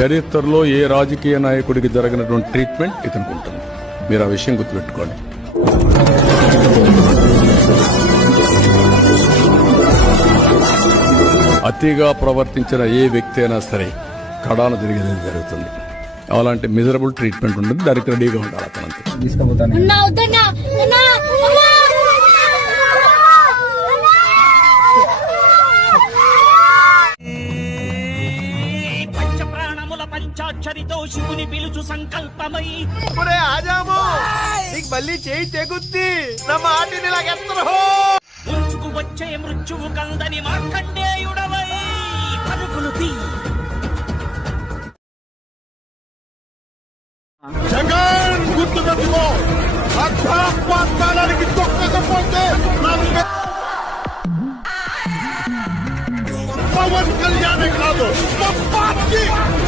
చరిత్రలో ఏ రాజకీయ నాయకుడికి జరగినటువంటి ట్రీట్మెంట్ ఇతనికి ఉంటుంది. మీరు ఆ విషయం గుర్తుపెట్టుకోండి. అతిగా ప్రవర్తించిన ఏ వ్యక్తి అయినా సరే కడాన జరిగేది జరుగుతుంది. అలాంటి మిజరబుల్ ట్రీట్మెంట్ ఉంటుంది. దానికి రెడీగా ఉండాలి అతనంతా. పంచాక్షరితో శివుని పిలుచు సంకల్పమై మళ్ళీ చేయి తెగుద్ది నా మాటిని ముంచుకు వచ్చే మృత్యువు కందని మార్కండేయుడవై పరుగులు తీ. జగన్ గుర్తుపెట్టుకో, అర్థాత్మానికి తొక్కకపోతే పవన్ కళ్యాణ్ కాదు.